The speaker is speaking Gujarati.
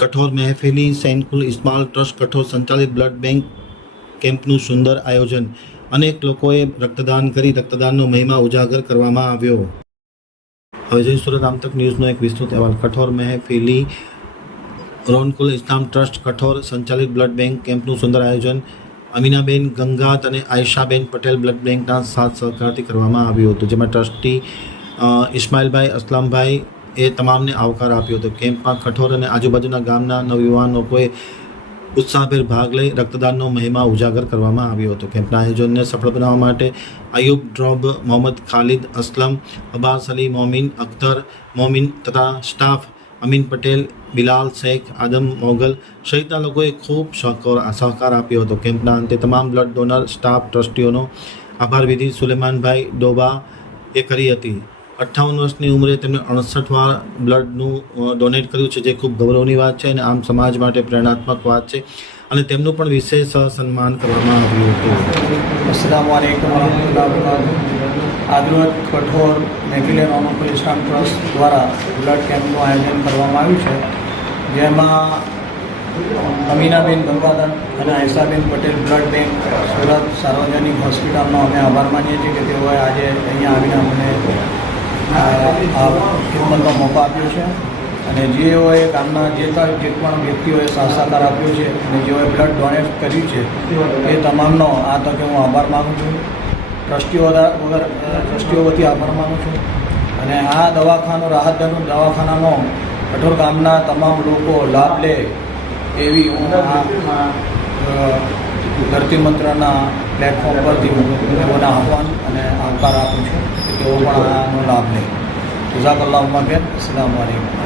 કઠોર મહેફિલી સેન્ટકુલ ઇસ્માલ ટ્રસ્ટ કઠોર સંચાલિત બ્લડ બેંક કેમ્પનું સુંદર આયોજન. અનેક લોકોએ રક્તદાન કરી રક્તદાનનો મહિમા ઉજાગર કરવામાં આવ્યો. હવે જોઈએ સુરત આમતક ન્યૂઝનો એક વિસ્તૃત અહેવાલ. કઠોર મહેફિલી રોનકુલ ઇસ્લામ ટ્રસ્ટ કઠોર સંચાલિત બ્લડ બેંક કેમ્પનું સુંદર આયોજન. અમીનાબેન ગંગાત અને આયશાબેન પટેલ બ્લડ બેંકના સાથ સહકારથી કરવામાં આવ્યું હતું, જેમાં ટ્રસ્ટી ઇસ્માઇલભાઈ અસલામભાઈ એ તમામને આવકાર આપ્યો હતો. કેમ્પમાં કઠોર અને આજુબાજુના ગામના નવયુવાન લોકોએ ઉત્સાહભેર ભાગ લઈ રક્તદાનનો મહિમા ઉજાગર કરવામાં આવ્યો હતો. કેમ્પના આયોજનને સફળ બનાવવા માટે અયુબ ડ્રોબ, મોહમ્મદ ખાલિદ અસલમ અબાસ અલી મોમિન, અખ્તર મોમિન તથા સ્ટાફ અમીન પટેલ, બિલાલ શેખ, આદમ મોગલ સહિતના લોકોએ ખૂબ સહકાર સહકાર આપ્યો હતો. કેમ્પના અંતે તમામ બ્લડ ડોનર, સ્ટાફ, ટ્રસ્ટીઓનો આભાર વિધિ સુલેમાનભાઈ ડોબા એ કરી હતી. અઠ્ઠાવન વર્ષની ઉંમરે તેમણે અડસઠ વાર બ્લડનું ડોનેટ કર્યું છે, જે ખૂબ ગૌરવની વાત છે અને આમ સમાજ માટે પ્રેરણાત્મક વાત છે. અને તેમનું પણ વિશેષ સન્માન કરવામાં આવ્યું હતું. અસલામ કઠોર મેગિલેન ઓનોકુલ ટ્રસ્ટ દ્વારા બ્લડ કેમ્પનું આયોજન કરવામાં આવ્યું છે. જેમાં અમીનાબેન ગંગાધર અને આયશાબેન પટેલ બ્લડ બેંક, સુરત સાર્વજનિક હોસ્પિટલનો અમે આભાર માનીએ છીએ કે તેઓએ આજે અહીંયા આવીને અમને આ ખિદમતનો મોકો આપ્યો છે. અને જેઓએ ગામના જે જે પણ વ્યક્તિઓએ સાથ આપ્યો છે અને જેઓએ બ્લડ ડોનેટ કર્યું છે, એ તમામનો આ તકે હું આભાર માનું છું. ટ્રસ્ટીઓ વગર ટ્રસ્ટીઓ વતી આભાર માનું છું. અને આ દવાખાનું રાહતજનક દવાખાનાનો કઠોર ગામના તમામ લોકો લાભ લે એવી હું આ ધરતી મંત્રના પ્લેટફોર્મ પરથી હું લોકોને આહવાન અને આવકાર આપું છું. કે તેઓ પણ આનો લાભ લે જઝાકલ્લાહ ઉમર બેન અસલામ વાલેકુમ